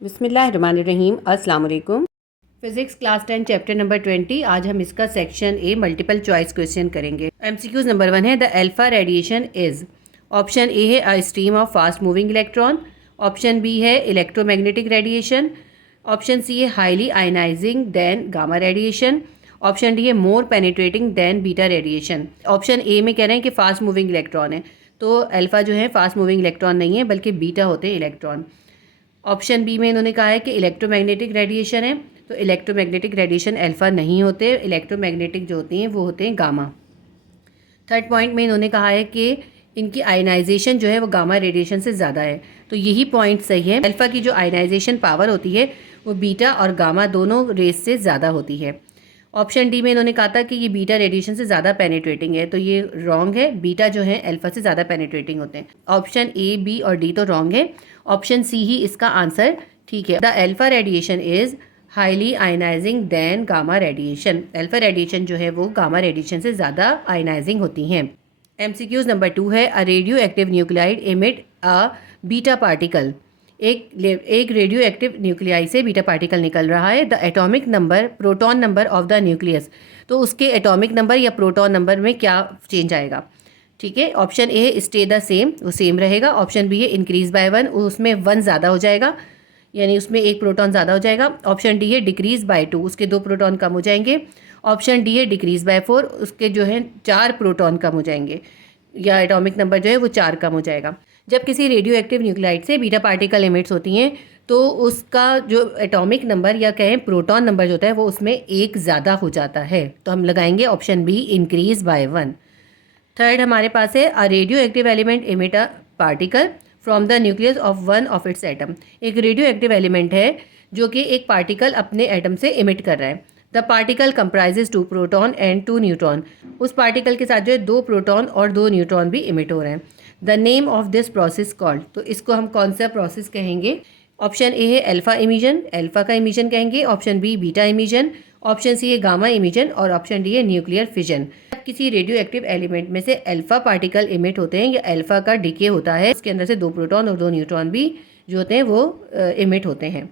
बिस्मिल्लाहिर्रहमानिर्रहीम। अस्सलाम वालेकुम। Physics class 10 chapter number 20। आज हम इसका section A multiple choice question करेंगे। एमसीक्यूज नंबर 1 है the alpha radiation is. Option A है a stream of fast moving electron. Option B है इलेक्ट्रोमैग्नेटिक रेडिएशन। ऑप्शन सी है highly ionising than gamma radiation. Option D है more penetrating than beta radiation. Option A में कह रहे हैं कि fast moving electron है, तो अल्फा जो है फास्ट मूविंग इलेक्ट्रॉन नहीं है बल्कि बीटा होते हैं इलेक्ट्रॉन। ऑप्शन बी में इन्होंने कहा है कि इलेक्ट्रोमैग्नेटिक रेडिएशन है, तो इलेक्ट्रोमैग्नेटिक रेडिएशन अल्फा नहीं होते, इलेक्ट्रोमैग्नेटिक जो होती हैं वो होते हैं गामा। थर्ड पॉइंट में इन्होंने कहा है कि इनकी आयनाइजेशन जो है वो गामा रेडिएशन से ज़्यादा है, तो यही पॉइंट सही है। अल्फा की जो आयनाइजेशन पावर होती है वो बीटा और गामा दोनों रेस से ज़्यादा होती है। ऑप्शन डी में इन्होंने कहा था कि ये बीटा रेडिएशन से ज़्यादा पेनिट्रेटिंग है, तो ये रॉन्ग है। बीटा जो है अल्फा से ज़्यादा पेनिट्रेटिंग होते हैं। ऑप्शन ए, बी और डी तो रॉन्ग है। ऑप्शन सी ही इसका आंसर ठीक है। The alpha radiation is highly ionising than gamma radiation. Alpha radiation जो है वो गामा रेडिएशन से ज़्यादा आयनाइजिंग होती हैं। एमसीक्यूज नंबर 2 है a radio active nuclide emit a beta particle. एक रेडियो एक्टिव न्यूक्लियाई से बीटा पार्टिकल निकल रहा है। The atomic number proton number of the nucleus, तो उसके एटॉमिक नंबर या प्रोटॉन नंबर में क्या चेंज आएगा। ठीक है, ऑप्शन ए है स्टे द सेम, वो सेम रहेगा। ऑप्शन बी है इंक्रीज बाय 1, उसमें 1 ज़्यादा हो जाएगा, यानी उसमें 1 प्रोटॉन ज़्यादा हो जाएगा। ऑप्शन डी है डिक्रीज बाय 2, उसके 2 प्रोटॉन कम हो जाएंगे। ऑप्शन डी है डिक्रीज बाय 4, उसके जो है 4 प्रोटॉन कम हो जाएंगे, या एटॉमिक नंबर जो है वो 4 कम हो जाएगा। जब किसी रेडियो एक्टिव न्यूक्लाइड से बीटा पार्टिकल इमिट्स होती हैं तो उसका जो एटॉमिक नंबर या कहें प्रोटॉन नंबर जो होता है वो उसमें 1 ज़्यादा हो जाता है, तो हम लगाएंगे option be increase by 1। Third हमारे पास है a radioactive element emit a particle from the nucleus of one of its atom. एक रेडियो एक्टिव एलिमेंट है जो कि एक पार्टिकल अपने एटम से इमिट कर रहा है। The particle comprises 2 proton and 2 neutron. उस पार्टिकल के साथ जो है 2 प्रोटॉन और 2 न्यूट्रॉन भी इमिट हो रहे हैं। The name of this process called, तो इसको हम कौन सा प्रोसेस कहेंगे। ऑप्शन ए है अल्फा इमिजन, अल्फा का इमिजन कहेंगे। Option B beta emission. Option C है गामा इमिजन और ऑप्शन डी है न्यूक्लियर फिजन। किसी रेडियो एक्टिव एलिमेंट में से अल्फा पार्टिकल इमिट होते हैं या अल्फा का डिके होता है, उसके अंदर से 2 प्रोटॉन और 2 न्यूट्रॉन भी जो होते हैं वो इमिट होते हैं,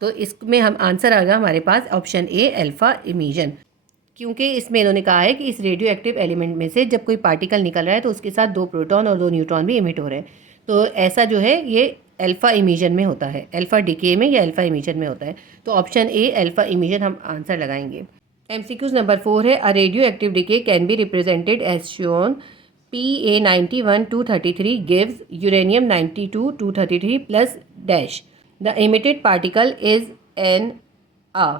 तो इसमें हम आंसर आ गया हमारे पास ऑप्शन ए अल्फा इमिजन। क्योंकि इसमें इन्होंने कहा है कि इस रेडियो एक्टिव एलिमेंट में से जब कोई पार्टिकल निकल रहा है तो उसके साथ 2 प्रोटॉन और 2 न्यूट्रॉन भी इमिट हो रहे हैं, तो ऐसा जो है ये अल्फा इमिजन में होता है, अल्फा डिके में या अल्फा इमिजन में होता है, तो ऑप्शन ए अल्फा इमिजन हम आंसर लगाएंगे। एमसीक्यूज नंबर 4 है a radioactive decay can be represented as shown Pa91 233 gives uranium 92 233 plus dash. The emitted particle is an आ।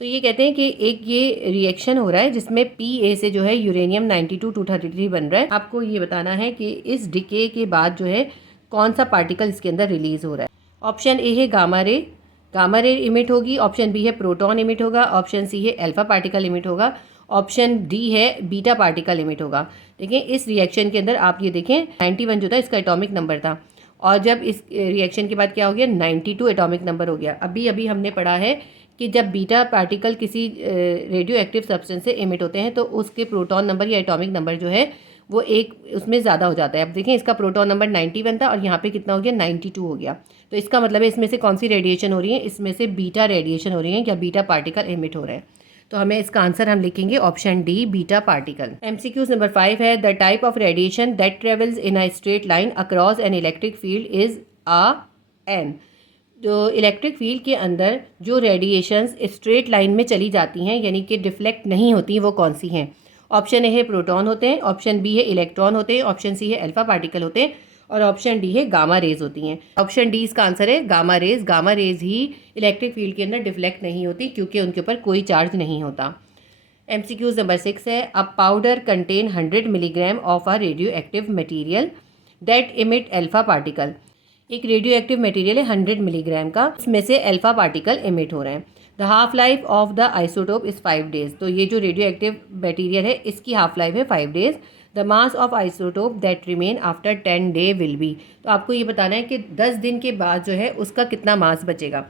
तो ये कहते हैं कि एक ये रिएक्शन हो रहा है जिसमें Pa से जो है यूरेनियम 92 233 बन रहा है। आपको ये बताना है कि इस डिके के बाद जो है कौन सा पार्टिकल इसके अंदर रिलीज हो रहा है। ऑप्शन ए है gamma ray, gamma ray emit होगी। ऑप्शन बी है प्रोटॉन इमिट होगा। ऑप्शन सी है अल्फा पार्टिकल इमिट होगा। ऑप्शन डी है बीटा पार्टिकल इमिट होगा। देखें इस रिएक्शन के अंदर आप ये देखें 91 जो था इसका एटॉमिक नंबर था, और जब इस रिएक्शन के बाद क्या हो गया 92 एटॉमिक नंबर हो गया। अभी अभी हमने पढ़ा है कि जब बीटा पार्टिकल किसी रेडियो एक्टिव सब्सटेंस से इमिट होते हैं तो उसके प्रोटॉन नंबर या एटॉमिक नंबर जो है वो एक उसमें ज़्यादा हो जाता है। अब देखें इसका प्रोटॉन नंबर 91 था और यहाँ पे कितना हो गया 92 हो गया, तो इसका मतलब है इसमें से कौन सी रेडिएशन हो रही है, इसमें से बीटा रेडिएशन हो रही है या बीटा पार्टिकल इमिट हो रहे हैं, तो हमें इसका आंसर हम लिखेंगे option D beta particle. MCQs number 5 है the type of radiation that travels in a straight line across an electric field is a an. तो इलेक्ट्रिक फील्ड के अंदर जो रेडिएशंस स्ट्रेट लाइन में चली जाती हैं यानी कि डिफ्लेक्ट नहीं होती, वो कौन सी हैं। ऑप्शन ए है प्रोटॉन होते हैं। ऑप्शन बी है इलेक्ट्रॉन होते हैं। ऑप्शन सी है अल्फा पार्टिकल होते हैं और ऑप्शन डी है गामा रेज होती हैं। ऑप्शन डी इसका आंसर है गामा रेज। गामा रेज ही इलेक्ट्रिक फील्ड के अंदर डिफ्लेक्ट नहीं होती क्योंकि उनके ऊपर कोई चार्ज नहीं होता। एमसीक्यूज नंबर 6 है a powder contain 100 milligram of a radio active material that emit alpha particle. एक रेडियो एक्टिव मटेरियल है 100 मिलीग्राम का, इसमें से अल्फा पार्टिकल इमिट हो रहे हैं। The half life of the isotope is 5 days. तो ये जो रेडियो एक्टिव मटेरियल है इसकी हाफ लाइफ है 5 days. The mass of isotope that remain after 10 day will be. तो आपको ये बताना है कि 10 दिन के बाद जो है उसका कितना मास बचेगा।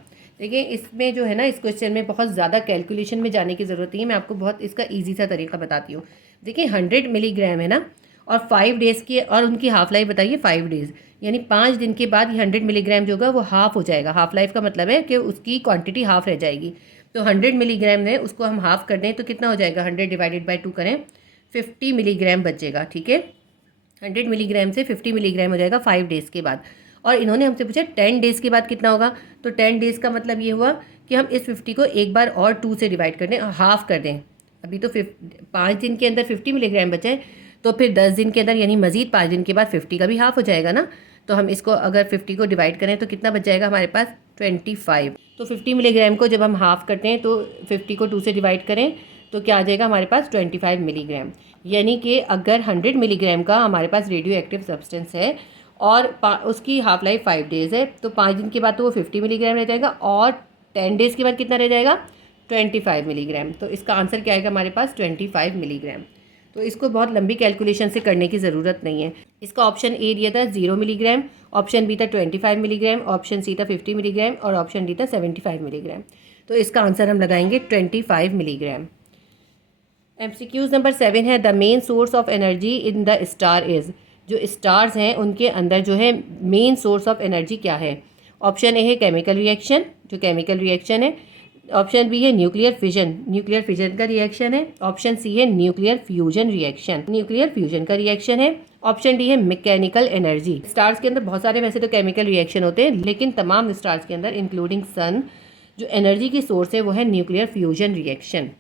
देखिए इसमें जो है ना इस क्वेश्चन में बहुत ज़्यादा कैलकुलेशन में जाने की ज़रूरत नहीं है, मैं आपको बहुत इसका ईजी सा तरीका बताती हूँ। देखिए 100 मिलीग्राम है ना, और 5 डेज़ की, और उनकी हाफ लाइफ बताइए 5 डेज़, यानी 5 दिन के बाद ये 100 मिलीग्राम जो होगा वो हाफ हो जाएगा। हाफ लाइफ का मतलब है कि उसकी क्वांटिटी हाफ रह जाएगी। तो 100 मिलीग्राम है, उसको हम हाफ कर दें तो कितना हो जाएगा, 100 डिवाइडेड बाई 2 करें, 50 मिलीग्राम बचेगा। ठीक है, 100 मिलीग्राम से 50 मिलीग्राम हो जाएगा 5 डेज़ के बाद। और इन्होंने हमसे पूछा 10 डेज़ के बाद कितना होगा, तो 10 डेज़ का मतलब ये हुआ कि हम इस 50 को एक बार और 2 से डिवाइड कर दें, हाफ कर दें। अभी तो 5 दिन के अंदर 50 मिलीग्राम बचा है, तो फिर 10 दिन के अंदर यानी मज़ीद 5 दिन के बाद 50 का भी हाफ हो जाएगा ना। तो हम इसको अगर 50 को डिवाइड करें तो कितना बच जाएगा हमारे पास, 25। तो 50 मिलीग्राम को जब हम हाफ करते हैं तो 50 को 2 से डिवाइड करें तो क्या आ जाएगा हमारे पास, 25 मिलीग्राम। यानी कि अगर 100 मिलीग्राम का हमारे पास रेडियो एक्टिव सब्सटेंस है और उसकी हाफ लाइफ 5 डेज़ है, तो 5 दिन के बाद तो वो 50 मिलीग्राम रह जाएगा, और 10 डेज़ के बाद कितना रह जाएगा, 25 मिलीग्राम। तो इसका आंसर क्या आएगा हमारे पास, 25 मिलीग्राम। तो इसको बहुत लंबी कैलकुलेशन से करने की ज़रूरत नहीं है। इसका ऑप्शन ए दिया था 0 मिलीग्राम, ऑप्शन बी था 25 मिलीग्राम, ऑप्शन सी था 50 मिलीग्राम और ऑप्शन डी था 75 मिलीग्राम। तो इसका आंसर हम लगाएंगे 25 मिलीग्राम। MCQs नंबर 7 है, the main source of energy in the star is. जो स्टार्स हैं उनके अंदर जो है मेन सोर्स ऑफ एनर्जी क्या है। ऑप्शन ए है केमिकल रिएक्शन, जो केमिकल रिएक्शन है। ऑप्शन बी है न्यूक्लियर फिजन, न्यूक्लियर फिजन का रिएक्शन है। ऑप्शन सी है nuclear fusion reaction, nuclear fusion का रिएक्शन है। ऑप्शन डी है मैकेनिकल एनर्जी। स्टार्स के अंदर बहुत सारे वैसे तो केमिकल रिएक्शन होते हैं, लेकिन तमाम स्टार्स के अंदर इंक्लूडिंग सन जो एनर्जी की सोर्स है वो है न्यूक्लियर फ्यूजन रिएक्शन।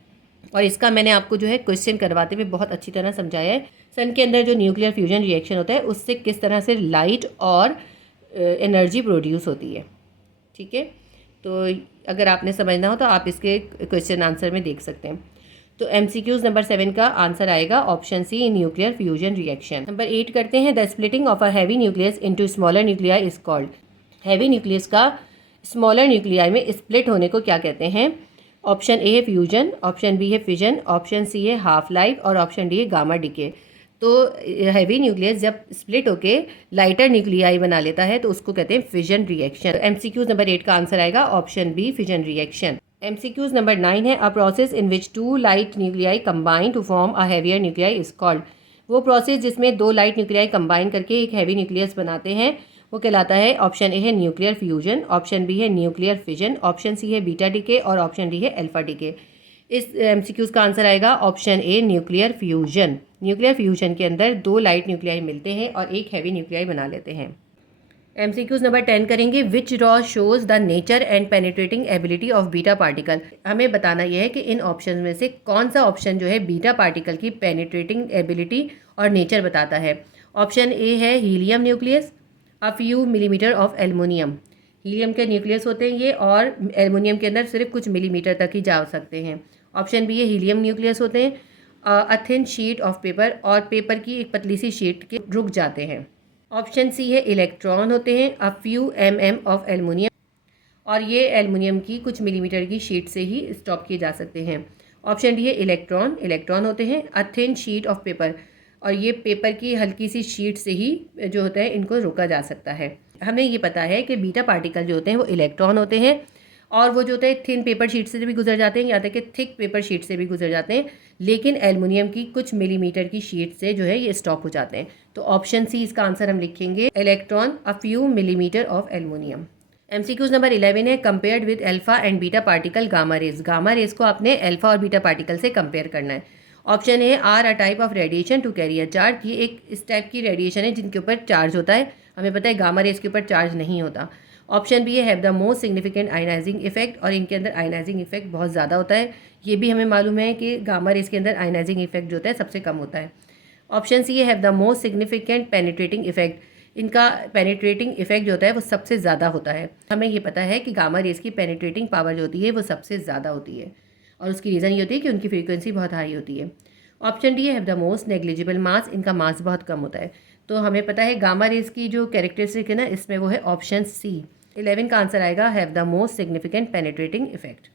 और इसका मैंने आपको जो है क्वेश्चन करवाते हुए बहुत अच्छी तरह समझाया है। सन के अंदर जो न्यूक्लियर फ्यूजन रिएक्शन होता है उससे किस तरह से लाइट और एनर्जी प्रोड्यूस होती है। ठीक है, तो अगर आपने समझना हो तो आप इसके क्वेश्चन आंसर में देख सकते हैं। तो MCQs नंबर 7 का आंसर आएगा option C, nuclear fusion reaction. Number 8 करते हैं, the splitting of a heavy nucleus into smaller nuclei is called. Heavy nucleus का स्मॉलर न्यूक्लियाई में स्प्लिट होने को क्या कहते हैं। ऑप्शन ए है फ्यूजन, ऑप्शन बी है फिजन, ऑप्शन सी है हाफ लाइफ और ऑप्शन डी है गामा डिके। तो हैवी न्यूक्लियस जब स्प्लिट होके लाइटर न्यूक्लियाई बना लेता है तो उसको कहते हैं फिजन रिएक्शन। MCQs नंबर 8 का आंसर आएगा option B, fission reaction. MCQs number 9 है, a process in which 2 light nuclei combine to form a heavier nuclei is called. वो प्रोसेस जिसमें 2 लाइट न्यूक्लियाई कंबाइन करके एक हैवी न्यूक्लियस बनाते हैं वो कहलाता है, ऑप्शन ए है न्यूक्लियर फ्यूजन, ऑप्शन बी है न्यूक्लियर फिजन, ऑप्शन सी है बीटा डिके और ऑप्शन डी है अल्फा डिके। इस MCQs का आंसर आएगा option A, nuclear fusion. Nuclear fusion के अंदर 2 लाइट न्यूक्लियाई मिलते हैं और एक हैवी न्यूक्लियाई बना लेते हैं। MCQs नंबर 10 करेंगे, which ray shows the nature and penetrating ability of beta particle. हमें बताना यह है कि इन ऑप्शन में से कौन सा ऑप्शन जो है बीटा पार्टिकल की पेनिट्रेटिंग एबिलिटी और नेचर बताता है। ऑप्शन ए है helium nucleus, a few millimetre of aluminium. Helium के न्यूक्लियस होते हैं ये और एल्युमिनियम के अंदर सिर्फ कुछ मिलीमीटर तक ही जा सकते हैं। ऑप्शन बी है हीलियम न्यूक्लियस होते हैं, a thin sheet of paper, और पेपर की एक पतली सी शीट के रुक जाते हैं। ऑप्शन सी है इलेक्ट्रॉन होते हैं, अ फ्यू ऑफ एल्युमिनियम, और ये एल्युमिनियम की कुछ मिलीमीटर की शीट से ही स्टॉप किए जा सकते हैं। ऑप्शन डी है इलेक्ट्रॉन होते हैं, a thin sheet of paper, और ये पेपर की हल्की सी शीट से ही जो होता है इनको रोका जा सकता है। हमें ये पता है कि बीटा पार्टिकल जो होते हैं वो इलेक्ट्रॉन होते हैं और वो जो होता है थिन पेपर शीट से भी गुजर जाते हैं, यहाँ तक कि थिक पेपर शीट से भी गुजर जाते हैं, लेकिन एल्युमिनियम की कुछ मिलीमीटर की शीट से जो है ये स्टॉप हो जाते हैं। तो ऑप्शन सी इसका आंसर हम लिखेंगे, electron, a few millimetre of aluminium. MCQs number 11 है, compared with alpha and beta particle gamma rays. Gamma rays को आपने अल्फा और बीटा पार्टिकल से कंपेयर करना है। Option A, are a type of radiation to carry a charge. ये एक इस टाइप की रेडिएशन है जिनके ऊपर चार्ज होता है। हमें पता है गामा रेज के ऊपर चार्ज नहीं होता। ऑप्शन बी है, have the most significant ionising effect, और इनके अंदर आयनाइजिंग इफेक्ट बहुत ज़्यादा होता है। ये भी हमें मालूम है कि गामा रेज के अंदर आयनाइजिंग इफेक्ट जो होता है सबसे कम होता है। ऑप्शन सी है, have the most significant penetrating effect. इनका पेनिट्रेटिंग इफेक्ट जो होता है वो सबसे ज़्यादा होता है। हमें ये पता है कि गामा रेज की पेनिट्रेटिंग पावर जो होती है वो सबसे ज़्यादा होती है, और उसकी रीज़न ये होती है कि उनकी फ्रीक्वेंसी बहुत हाई होती है। ऑप्शन डी है, have the most negligible mass. इनका मास बहुत कम होता है। तो हमें पता है गामा रेज की जो कैरेक्टरिस्टिक है ना, इसमें वो है ऑप्शन सी। 11 का आंसर आएगा, have the most significant penetrating effect.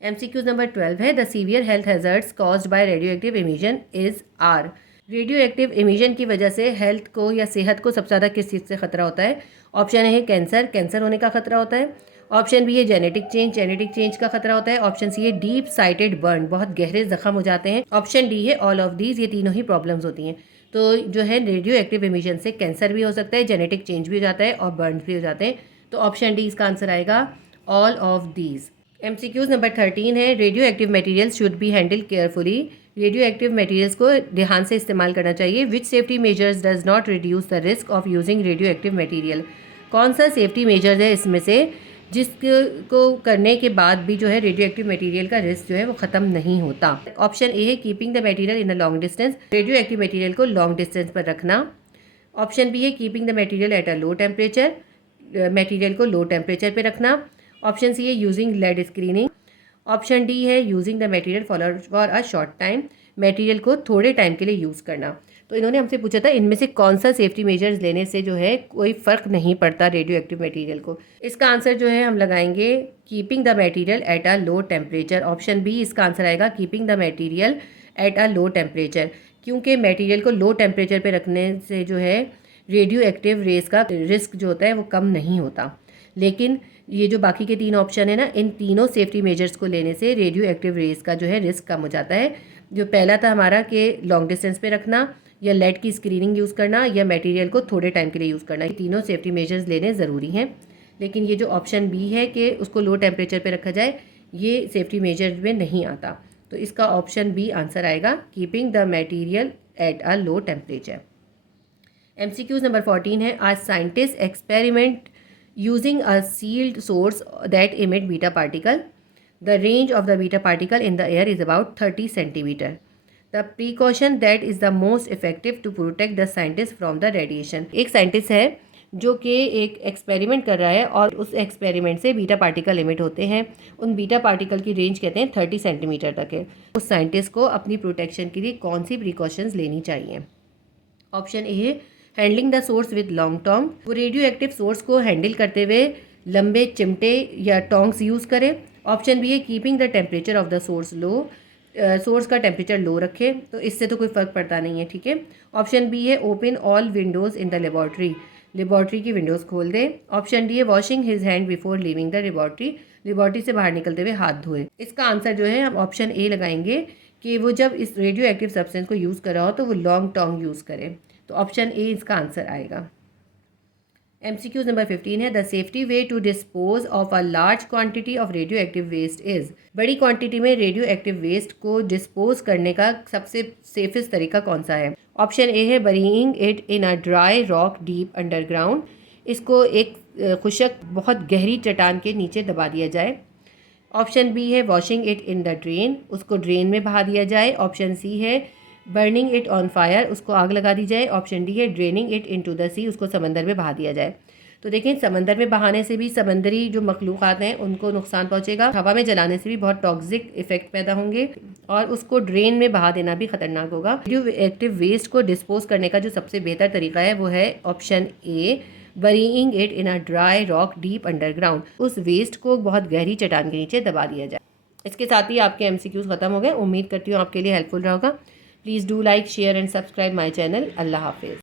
MCQs number 12 है, the severe health hazards caused by radioactive emission is are. Radioactive emission की वजह से हेल्थ को या सेहत को सबसे ज़्यादा किस चीज़ से खतरा होता है। ऑप्शन ए है कैंसर, कैंसर होने का खतरा होता है। ऑप्शन बी है जेनेटिक चेंज का खतरा होता है। ऑप्शन सी है डीप साइटेड बर्न, बहुत गहरे जख्म हो जाते हैं। ऑप्शन डी है ऑल ऑफ दीज, ये तीनों ही प्रॉब्लम्स होती हैं। तो जो है रेडियो एक्टिव एमिशन से कैंसर भी हो सकता है, जेनेटिक चेंज भी हो जाता है और बर्न भी हो जाते हैं। तो ऑप्शन डी इसका आंसर आएगा, all of these. MCQs number 13 है, radioactive materials should be handled carefully. Radioactive materials को ध्यान से इस्तेमाल करना चाहिए। Which safety measures does not reduce the risk of using radioactive material. कौन सा सेफ्टी मेजर्स है इसमें से जिसको करने के बाद भी जो है रेडियो एक्टिव मटेरियल का रिस्क जो है वो ख़त्म नहीं होता। ऑप्शन ए है, keeping the material in a long distance, radioactive material को लॉन्ग डिस्टेंस पर रखना। ऑप्शन बी है, keeping the material at a low temperature, material को लो टेम्परेचर पे रखना। ऑप्शन सी है, using lead screening. Option D है, using the material for a short time, material को थोड़े टाइम के लिए यूज़ करना। तो इन्होंने हमसे पूछा था इनमें से कौन सा सेफ्टी मेजर्स लेने से जो है कोई फ़र्क नहीं पड़ता रेडियो एक्टिव मटेरियल को। इसका आंसर जो है हम लगाएंगे keeping the material at a low temperature. Option B इसका आंसर आएगा, keeping the material at a low temperature, क्योंकि मटेरियल को लो टेम्परेचर पे रखने से जो है रेडियो एक्टिव रेस का रिस्क जो होता है वो कम नहीं होता। लेकिन ये जो बाकी के 3 ऑप्शन है ना, इन तीनों सेफ्टी मेजर्स को लेने से रेडियो एक्टिव रेस का जो है रिस्क कम हो जाता है। जो पहला था हमारा कि लॉन्ग डिस्टेंस पे रखना, या लेड की स्क्रीनिंग यूज़ करना, या मटेरियल को थोड़े टाइम के लिए यूज़ करना, ये तीनों सेफ्टी मेजर्स लेने ज़रूरी हैं। लेकिन ये जो ऑप्शन बी है कि उसको लो टेम्परेचर पे रखा जाए, ये सेफ्टी मेजर में नहीं आता। तो इसका ऑप्शन बी आंसर आएगा, keeping the material at a low temperature. MCQs number 14 है, आज scientist experiment using a sealed source that emit beta particle, the range of the beta particle in the air is about 30 centimetre, the precaution that is the most effective to protect the scientist from the radiation. एक scientist है जो कि एक experiment कर रहा है और उस एक्सपेरिमेंट से बीटा पार्टिकल इमिट होते हैं। उन बीटा पार्टिकल की रेंज कहते हैं 30 सेंटीमीटर तक है। उस साइंटिस्ट को अपनी प्रोटेक्शन के लिए कौन सी प्रिकॉशंस लेनी चाहिए। ऑप्शन ए है, handling the source with long tong, वो रेडियो एक्टिव सोर्स को हैंडल करते हुए लंबे चिमटे या टोंग्स यूज़ करें। ऑप्शन बी है, keeping the temperature of the source low, source का टेम्परेचर लो रखे, तो इससे तो कोई फ़र्क पड़ता नहीं है, ठीक है। ऑप्शन बी है, open all Windows in the laboratory, laboratory की विंडोज़ खोल दे। ऑप्शन डी है, washing his hand before leaving the laboratory, laboratory से बाहर निकलते हुए हाथ धोए। इसका आंसर जो है हम ऑप्शन ए लगाएंगे कि वो जब इस रेडियो एक्टिव सब्सटेंस को यूज़ कर रहा हो तो वो लॉन्ग टोंग यूज़ करे। तो ऑप्शन ए इसका आंसर आएगा। MCQs नंबर 15 है, the safety way to dispose of a large quantity of radioactive waste is, बड़ी क्वांटिटी में रेडियो एक्टिव वेस्ट को डिस्पोज करने का सबसे सेफेस्ट तरीका कौन सा है। ऑप्शन ए है, बरीइंग it in a dry rock deep underground, इसको एक खुशक बहुत गहरी चट्टान के नीचे दबा दिया जाए। ऑप्शन बी है, washing it in the drain, उसको ड्रेन में बहा दिया जाए। ऑप्शन सी है, बर्निंग इट ऑन फायर, उसको आग लगा दी जाए। ऑप्शन डी है, ड्रेनिंग इट इनटू द सी, उसको समंदर में बहा दिया जाए। तो देखें, समंदर में बहाने से भी समंदरी जो मखलूक़ात हैं उनको नुकसान पहुंचेगा, हवा में जलाने से भी बहुत टॉक्सिक इफेक्ट पैदा होंगे, और उसको ड्रेन में बहा देना भी खतरनाक होगा। रेडियो एक्टिव वेस्ट को डिस्पोज करने का जो सबसे बेहतर तरीका है वो है option A, बरीइंग it in a dry rock deep underground, उस वेस्ट को बहुत गहरी चट्टान के नीचे दबा दिया जाए। इसके साथ ही आपके MCQs ख़त्म हो गए। उम्मीद करती हूँ आपके लिए हेल्पफुल रहा होगा। Please do like, share and subscribe my channel. अल्लाह हाफिज़।